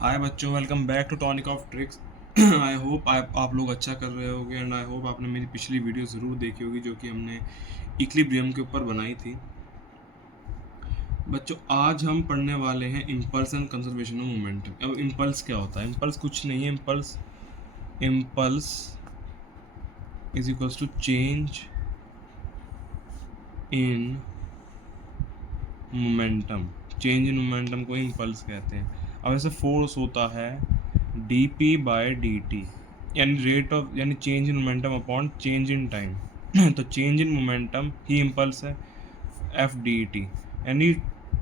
हाय बच्चों, welcome back to tonic of tricks. I hope आप लोग अच्छा कर रहे होगे एंड आई होप आपने मेरी पिछली वीडियो ज़रूर देखी होगी जो कि हमने इक्विलिब्रियम के ऊपर बनाई थी। बच्चों, आज हम पढ़ने वाले हैं impulse and conservation of momentum. अब इम्पल्स क्या होता है? इम्पल्स कुछ नहीं है। Impulse is equals to change in momentum. Change in momentum को इम्पल्स कहते हैं। अब ऐसे फोर्स होता है D P by D T, यानी रेट ऑफ यानी change in momentum upon change in time. तो चेंज इन मोमेंटम ही इम्पल्स है, एफ डी टी, यानी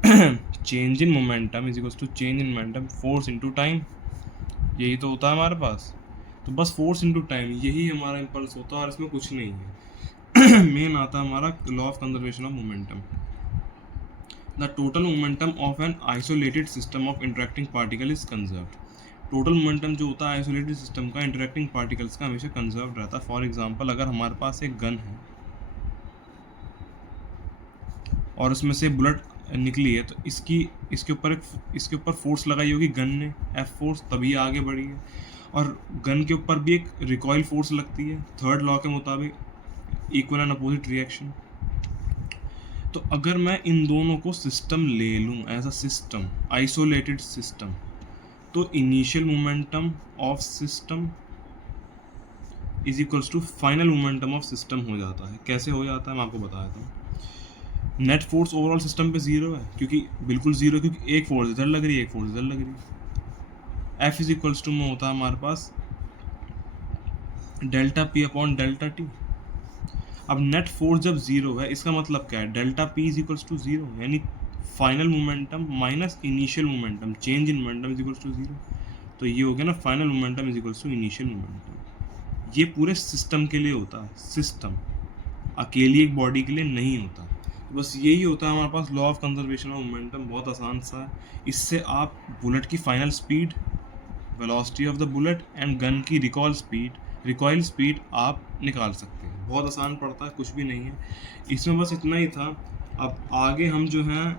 change in momentum is equals to change in momentum force into time. यही तो होता है हमारे पास। तो बस फोर्स इनटू टाइम यही हमारा इम्पल्स होता है और इसमें कुछ नहीं है। मेन आता है हमारा law of conservation of momentum. The total momentum of an isolated system of interacting particle is conserved. Total momentum जो होता है आइसोलेटेड सिस्टम का इंटरेक्टिंग पार्टिकल्स का हमेशा कंजर्व रहता है। फॉर एग्जांपल, अगर हमारे पास एक गन है और उसमें से बुलेट निकली है, तो इसके ऊपर फोर्स लगाई होगी गन ने, एफ फोर्स, तभी आगे बढ़ी है। और गन के ऊपर भी एक रिकॉइल फोर्स लगती है थर्ड लॉ के मुताबिक, इक्वल एंड अपोजिट रिएक्शन। तो अगर मैं इन दोनों को सिस्टम ले लूँ as a system, isolated system, तो initial momentum of system is equals to final momentum of system हो जाता है। कैसे हो जाता है मैं आपको बता देता हूँ। नेट फोर्स ओवरऑल सिस्टम पे जीरो है, क्योंकि बिल्कुल जीरो, क्योंकि एक फोर्स इधर लग रही है, एक फोर्स इधर लग रही है। एफ इज इक्वल्स टू में होता है हमारे पास delta P upon delta T. अब नेट फोर्स जब जीरो है, इसका मतलब क्या है? Delta P is equals to zero, यानी final momentum minus initial momentum, change in momentum is equals to zero. तो ये हो गया ना, final momentum is equals to initial momentum. ये पूरे सिस्टम के लिए होता है, सिस्टम अकेली एक बॉडी के लिए नहीं होता। तो बस यही होता है हमारे पास law of conservation of momentum. बहुत आसान सा है। इससे आप बुलेट की final speed, velocity of the bullet and gun की रिकॉइल स्पीड आप निकाल सकते हैं। बहुत आसान पड़ता है, कुछ भी नहीं है इसमें, बस इतना ही था। अब आगे हम जो हैं,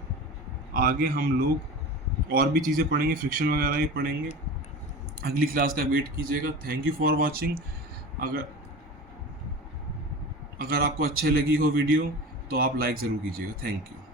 आगे हम लोग और भी चीज़ें पढ़ेंगे, फ्रिक्शन वगैरह ही पढ़ेंगे। अगली क्लास का वेट कीजिएगा। Thank you for watching. अगर अगर आपको अच्छी लगी हो वीडियो तो आप लाइक ज़रूर कीजिएगा। Thank you.